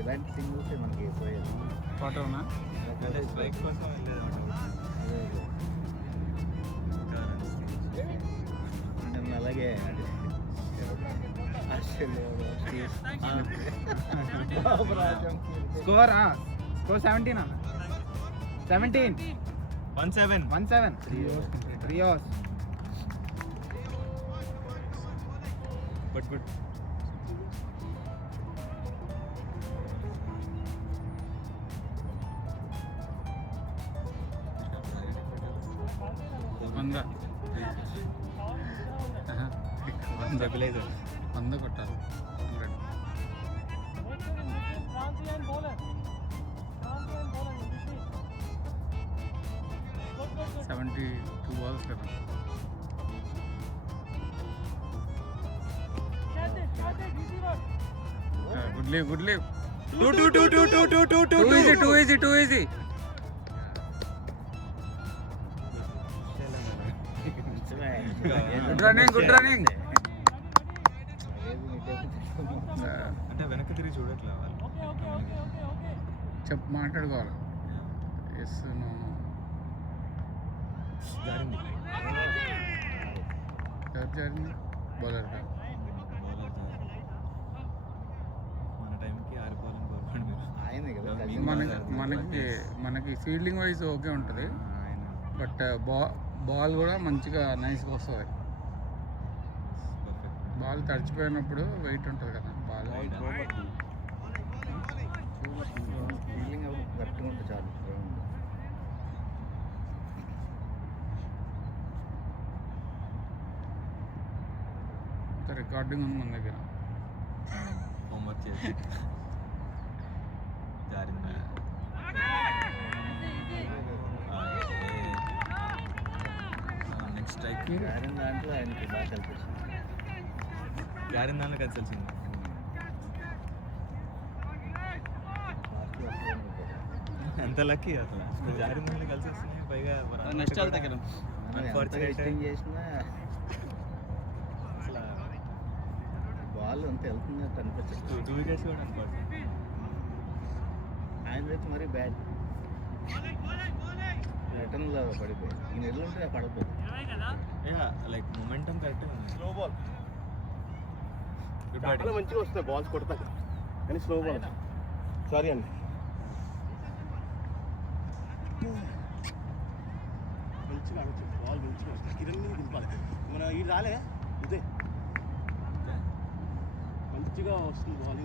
ఇలాంటి సింగిల్స్ మనకి పోయేది ఫోటోనా స్ట్రైక్ కోసం అలాగే స్కోర్ 17 అన్న 17 1-7 రియోస్ బట్ గుడ్ స్టెబిలైజర్ 100 కొట్టాలి 72 balls కదా. Good leave, good leave. Too easy. Good running. అంటే వెనక్కి తిరిగి చూడట్లే చెప్పు మాట్లాడుకోవాలి. ఎస్ నో జారింది బౌలర్ మన టైంకి ఆరిపోవాలని కోరుకోండి మీరు. మనకి ఫీల్డింగ్ వైజ్ ఓకే ఉంటుంది, బట్ బాల్ కూడా మంచిగా నైస్గా వస్తుంది. బాల్ తడిచిపోయినప్పుడు వెయిట్ ఉంటుంది కదా బాల్. రికార్డింగ్ ఉంది మన దగ్గర. హోంవర్క్ చేసి జారింది. నెక్స్ట్ స్ట్రైక్ జారిన దాంట్లో ఆయనకి బాగా కనిపిస్తుంది. జారిన దాంట్లో కలిసి ఎంత లక్కీ అసలు జారిన దాంట్లో కలిసి వస్తున్నాయి. పైగా నష్టాలు తగ్గడం చేసిన బాల్ అంత వెళ్తున్నట్టు అనిపించదు. 2 wickets కూడా అనుకోవచ్చు. ఆయన అయితే మరీ బ్యాడ్ రిటర్న్లో పడిపోయి ఈ నెలలు ఉంటే పడిపోయింది. లైక్ మొమెంటం కరెక్ట్గా ఉంది. స్లో బాల్ చాలా మంచిగా వస్తాయి బాల్స్ కొడతాక, కానీ స్లో బాల్. సారీ అండి. మంచిగా ఆడచ్చు బాల్, మంచిగా వస్తుంది. కిరణ్ మీద దింపాలి. మన ఈ రాలే ఇదే మంచిగా వస్తుంది బాల్.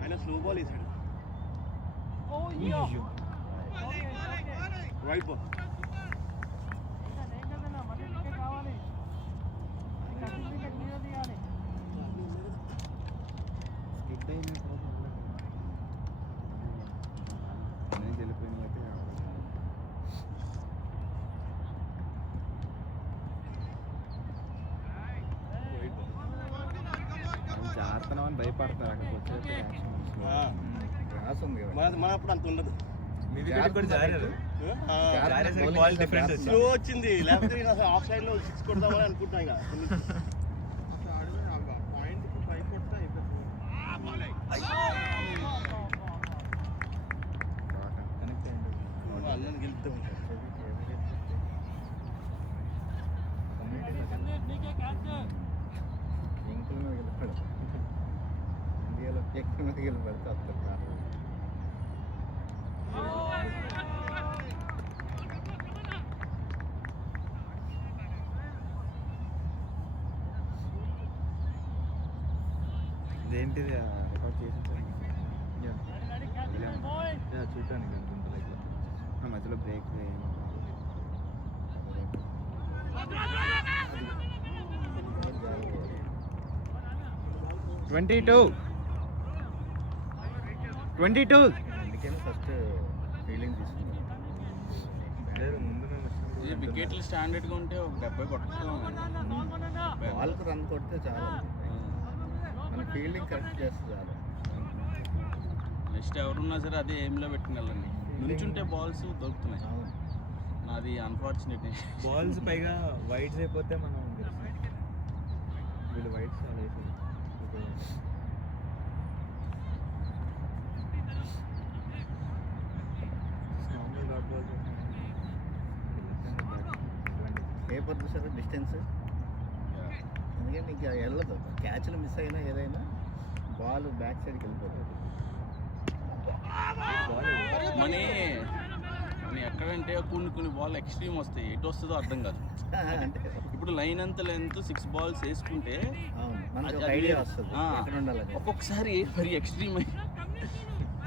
ఆయన స్లో బాల్ వేసాడు. Right ball. జాగ్రత్తని భయపడతారు అక్కడికి మన అప్పుడు అంత ఉండదు. స్లో వచ్చింది, లేకపోతే ఆఫ్ సైడ్ లో 6 కొడదామని అనుకుంటున్నా. ఇంకా అందరిని గెలుస్తూ ఉంటారు. ఇండియాలో ఎక్కువ మీద గెలిపడితే వస్తారు. ఇదేంటిది రికార్డ్ చేసి చూడటానికి అనుకుంటా. లైక్ మధ్యలో బ్రేక్ 22 అందుకని ఫస్ట్ ఫీల్డింగ్ తీసుకున్నాను. లేదు ముందు మేము ఈ వచ్చినప్పుడు వికెట్లు స్టాండర్డ్గా ఉంటే ఒక 70 కొట్టుకుంటాం. బాల్కి రన్ కొడితే చాలా మన ఫీల్డింగ్ కరెక్ట్ చేస్తే చాలా. నెక్స్ట్ ఎవరున్నా సరే అదే ఎయిమ్లో పెట్టుకుని వెళ్ళండి. నుంచుంటే బాల్స్ దొరుకుతున్నాయి. అవును. నాది అన్ఫార్చునేట్. బాల్స్ పైగా వైట్స్ అయిపోతే మనం వీళ్ళు వైట్స్ చాలా వేసారు. నార్మల్ డాట్ బాల్స్ పేపర్ చూసారా డిస్టెన్స్, అందుకని ఇంకా వెళ్ళదు. క్యాచ్లు మిస్ అయినా ఏదైనా బాల్ బ్యాక్ సైడ్కి వెళ్ళిపోతుంది. మనీ ఎక్కడంటే కొన్ని బాల్ ఎక్స్ట్రీమ్ వస్తాయి, ఎటు వస్తుందో అర్థం కాదు. అంటే ఇప్పుడు లైన్ అంత లెంత్ 6 balls వేసుకుంటే అవును, మనకి ఒక అది ఐడియా లేదు. వస్తుంది ఆ. ఎక్కడ ఉండాలని. ఒక్కొక్కసారి మరి ఎక్స్ట్రీమ్ అయ్యి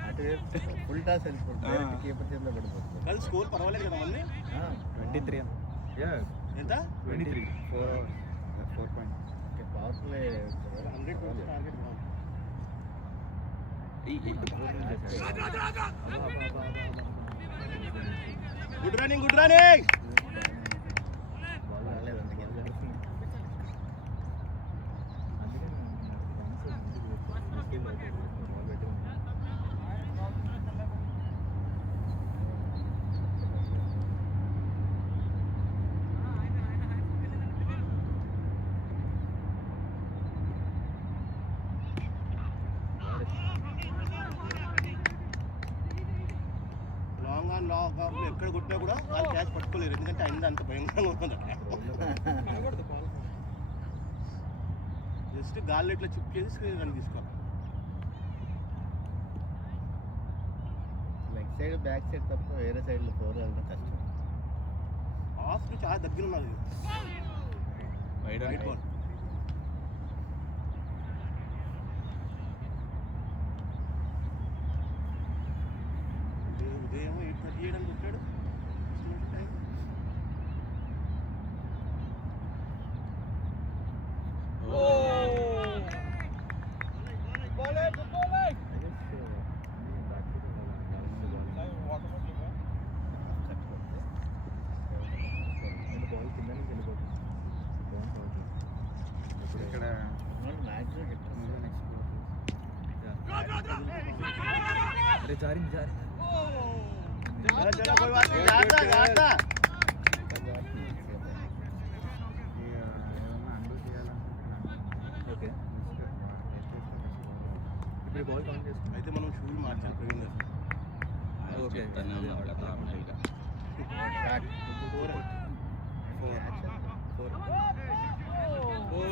అటువైపు ఫుల్ టాస్ వెళ్ళిపోతుంది, డైరెక్ట్ కీపర్ చేతిలో పడిపోతుంది. కానీ స్కోర్ పర్వాలేదు కదా మళ్ళీ. 23 ఎంత 23 4 hours 4 points. Power play 100 target. Good running, good running. Long on long off ఎక్కడ కొట్టినా కూడా వాళ్ళు క్యాచ్ పట్టుకోలేరు, ఎందుకంటే ఆయన అంత భయంకరంగా ఉంటుంది అక్కడ. జస్ట్ గాల్లో ఇట్లా చిప్ చేసి రన్ తీసుకోవాలి. లెగ్ సైడ్ బ్యాక్ సైడ్ తప్ప వేరే సైడ్లో ఫోర్ వెళ్ళడం కష్టం. ఆఫ్ చాలా దగ్గర ఉన్నది. Right ball. ఉదయం 8:30 చేయడానికి కొట్టాడు. బాల్ కింద నుంచి వెళ్ళిపోతుంది. ఇక్కడ మ్యాక్సిమం హిట్ అరే జారింది జారి చలో కోई बात नहीं, जाता जाता. ఓకే ఇప్పుడు బాల్ కౌంట్ చేసుకుంటాం. అయితే మనం షూలు మార్చాలి ప్రవీణ్ గారు. Okay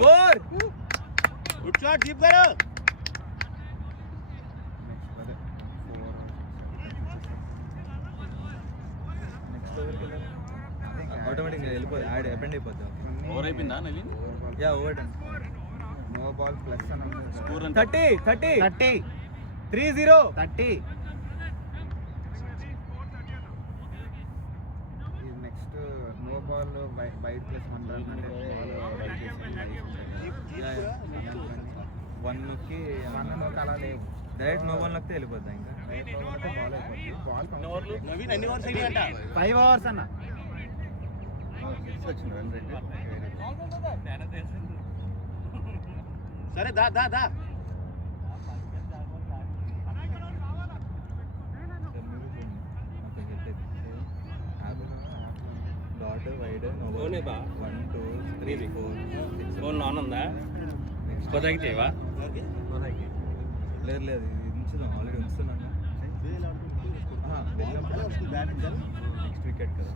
four good shot Deep గారు. ఆటోమేటిక్గా వెళ్ళిపోతుంది, యాడ్ అపెండ్ అయిపోతుంది. ఓవర్ అయిపోయిందా Naveen? Yeah over done. No ball plus అని ఉంది. స్కోర్ ఎంత? 30 30 30. ఇది next no ball wide plus 1 run అంటే బాల్ 1కి 1 అలా లేవు. డైరెక్ట్ నో బాల్ నొక్కితే వెళ్ళిపోద్దా ఇంకా బాల్ అయిపోతుంది. బాల్ నవీన్ ఎన్ని ఓవర్స్ అయినాయి అంట? 5 hours అన్న. సిక్స్ వచ్చింది రన్ రేట్. సరే దా దా దా. డాట్ వైడ్ ఓనే బా. 1 2 3 4 ఫోన్ ఆన్ ఉందా? కొద్దిగా చేయవా? లేదు లేదు ఇది ఉంచుదాం, ఆల్రెడీ ఉంచుతున్నాను. నెక్స్ట్ వికెట్ కదా.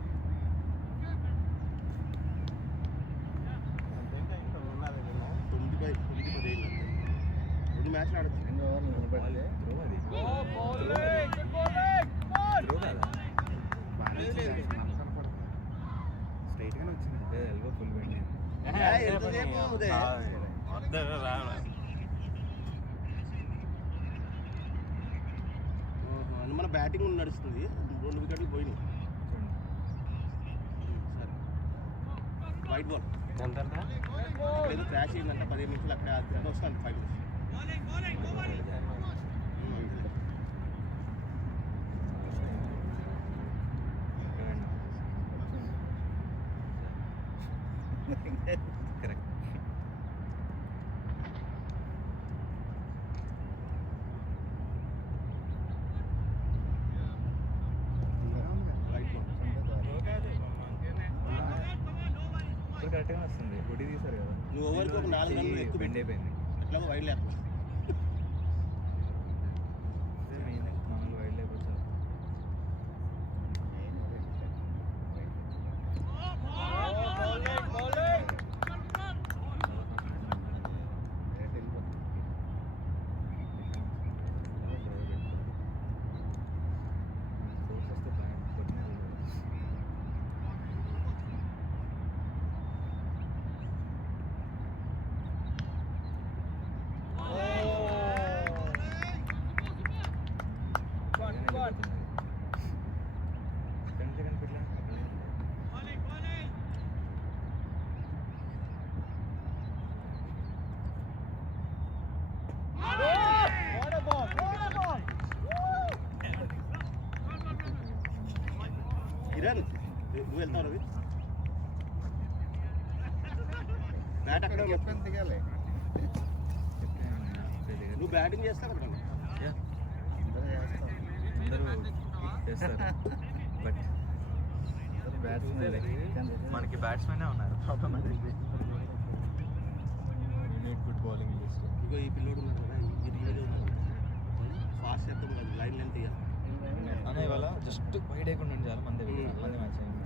రెండు మ్యాచ్లు ఆడచ్చు. 2 ఓవర్లు నిలబడితే త్రో అది త్రో కదా, స్ట్రైట్ గానే వచ్చింది. అదే ఎల్బో ఫుల్ పెట్టింది. మన బ్యాటింగ్ నడుస్తుంది, 2 వికెట్లు పోయినాయి. సరే వైట్ బాల్ ఏదో క్రాష్ అయిందంట, 15 నిమిషాలు అక్కడ అది వస్తుంది 5 minutes. కరెక్ట్. ఇప్పుడు కరెక్ట్గా వస్తుంది. గుడి తీశారు కదా, నువ్వు ఓవర్కి ఒక 4 రన్లు ఎక్కువ బెండ్ అయిపోయింది. ఎట్లా వైడ్ లేకపోతే మామూలు వైడ్ లేకపోతే కిరణ్ నువ్వు వెళ్తావు రవి బ్యాట్ అక్కడ చెప్పని దిగాలి. నువ్వు బ్యాటింగ్ చేస్తావు అక్కడ అందరూ చేస్తాం. అందరూ చేస్తారు. బట్ మనకి బ్యాట్స్మెన్ ఉన్నారు. ప్రాబ్లం అది. Good bowling. ఇగో ఈ పిల్లోడు ఉన్నాడు కదా ఈ రీల్ ఫాస్ట్ చేస్తాం కదా లైన్ లెంత్ ఇవ్వాలి అన్న ఇవాళ జస్ట్ వైడ్ అయిపోయింది చాలా మంది మంది మ్యాచ్ అయింది.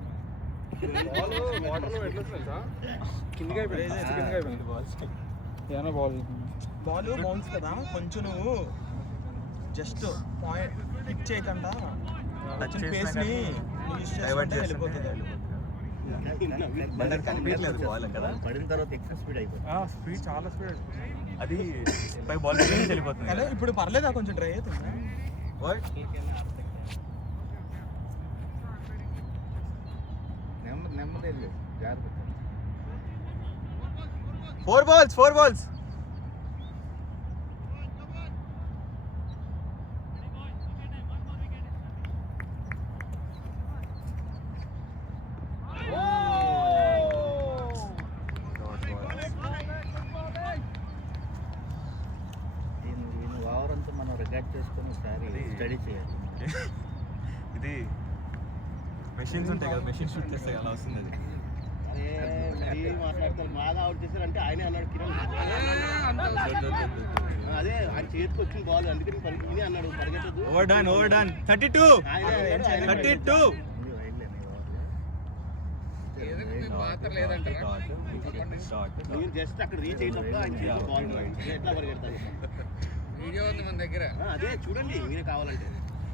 బాల్ బౌన్స్ కదా కొంచెం నువ్వు జస్ట్ పాయింట్ హిట్ చేయకుండా వచ్చిన పేస్ ని నువ్వు యూస్ చేసుకుంటే వెళ్ళిపోతుంది. కనిపించలేదు బాల్ కదా, పడిన తర్వాత ఎక్స్ట్రా స్పీడ్ అయిపోతుంది. స్పీడ్ చాలా స్పీడ్ అది పై బాల్ వెళ్ళిపోతుంది. అదే ఇప్పుడు పర్లేదా కొంచెం ట్రై అవుతుంది. నెమ్మది వెళ్ళు, జాగ్రత్త. 4 balls. దీని ఓవరంతా మనం రికార్డ్ చేసుకొని ఒకసారి స్టడీ చేయాలి. ఇది మెషిన్స్ ఉంటాయి కదా, మెషిన్ షూట్ చేస్తే అలా వస్తుంది అది. అరే మాట్లాడతారు బాగా అవుట్ చేశారంటే ఆయనే అన్నాడు కిరణ్ అదే ఆయన చేతికి వచ్చిన బాల్ అందుకని పరిగెత్తి అన్నాడు పరిగెత్తదు. Over done 32. నేను జస్ట్ అక్కడ రీచ్ అయినప్పుడు ఆయన చేతిలో బాల్ ఎట్లా పరిగెడతాను వీడియో ఉంది మన దగ్గర. అదే చూడండి మీరే కావాలంటే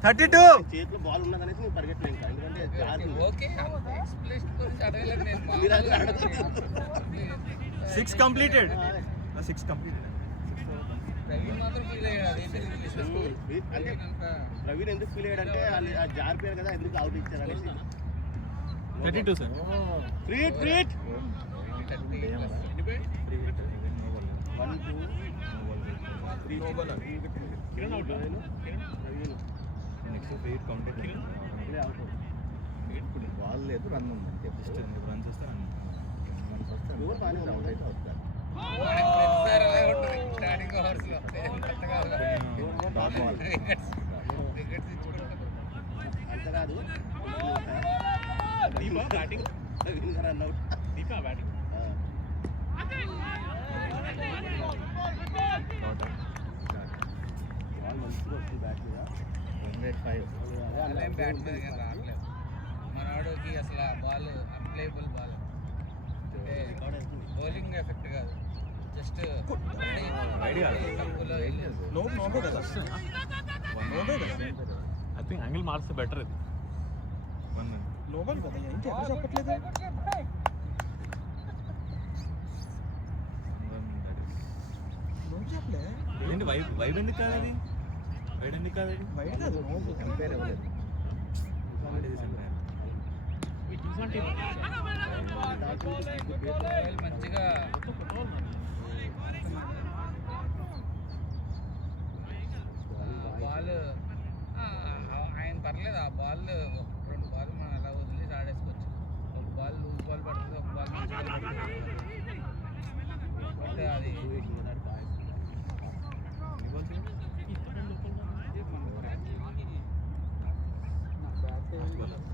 32. చేతిలో బాల్ ఉన్నదనేసి నేను పరిగెట్టలేను ఇంకా ఎందుకంటే జారింది. ఓకే ఎక్స్ప్లెనేషన్ గురించి అడగలేదు నేను. మీరు అదే అడగదు. 6 completed. 6 completed. ప్రవీణ్ మాత్రం ఫీల్ అయ్యాడు. అంటే ప్రవీణ్ ఎందుకు ఫీల్ అయ్యాడంటే వాళ్ళు ఆ జారిపోయారు కదా ఎందుకు అవుట్ ఇచ్చారు అనేసి. 32 sir. Freight 1 2 Kiran out Praveen next free hit counted. ఇదే అవుట్ ఇప్పుడు బాల్ లేదు, రన్ ఉంది అంతే. జస్ట్ రన్స్ వస్తాను. ఎవరు బాగానే అవుట్ ఉన్నారు అయితే అవుతారు. స్టార్టింగ్ అవర్స్ లో అంత కాదు దీపా బ్యాటింగ్ ప్రవీణ్ గారు run out Deepa batting ball మంచిగా వస్తుంది బ్యాట్ మీద 105. అదేం బ్యాట్ మీద కానీ రావట్లేదు మనవాడికి. అసలు ఆ బాల్ అన్ప్లేయబుల్ బాల్. అంటే బౌలింగ్ ఎఫెక్ట్ కాదు, జస్ట్ తక్కువలో నోబే కదా I think angle marks better ఇది. 1 minute. నోబల్ కదా ఏంటి ఎక్కడ చెప్పట్లేదు. నోబు చెప్పలే ఏంటి వైబ్ ఎందుకు కాదు అది? వైడ్ ఎందుకు కాదు అది? వైడ్ కాదు నోబు. కంపేర్ అవ్వలేదు. మంచిగా బాల్ ఆయన పర్లేదు. ఆ బాల్ 2 బాల్ మనం అలా వదిలేసి ఆడేసుకోవచ్చు. ఒక బాల్ లూజ్ బాల్ పడుతుంది, ఒక బాల్ మంచిగా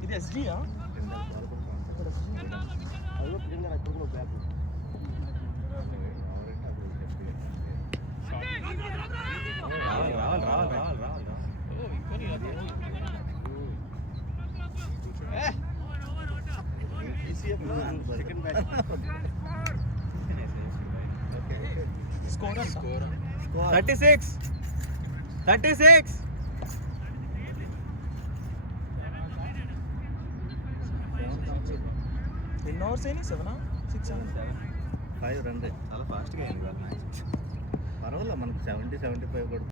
ఇది ఎస్డియా ఇక్కడ SG. అదిగో పిలిచింది కదా, ఇప్పుడు కూడా బ్యాక్ రావాలి రావాలి రావాలి రావాలి రావాలి ఓ ఇంకోని ఇలా సెకండ్ బ్యాచ్ స్కోర్ ఎంత స్కోర్ 36 ఎన్ని అవర్స్ అయినాయి 7 6 5 రన్ రేట్ చాలా ఫాస్ట్గా అయింది మ్యాచ్ పర్వాలేదు మనకు 70-75 కూడా